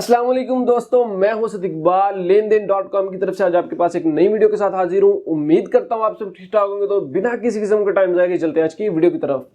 अस्सलाम वालेकुम दोस्तों, मैं हूं सद इकबाल लेनदेन.com की तरफ से आज आपके पास एक नई वीडियो के साथ हाजिर हूं। उम्मीद करता हूं आप सब ठीक ठाक होंगे। तो बिना किसी किस्म के टाइम जाए चलते हैं आज की वीडियो की तरफ।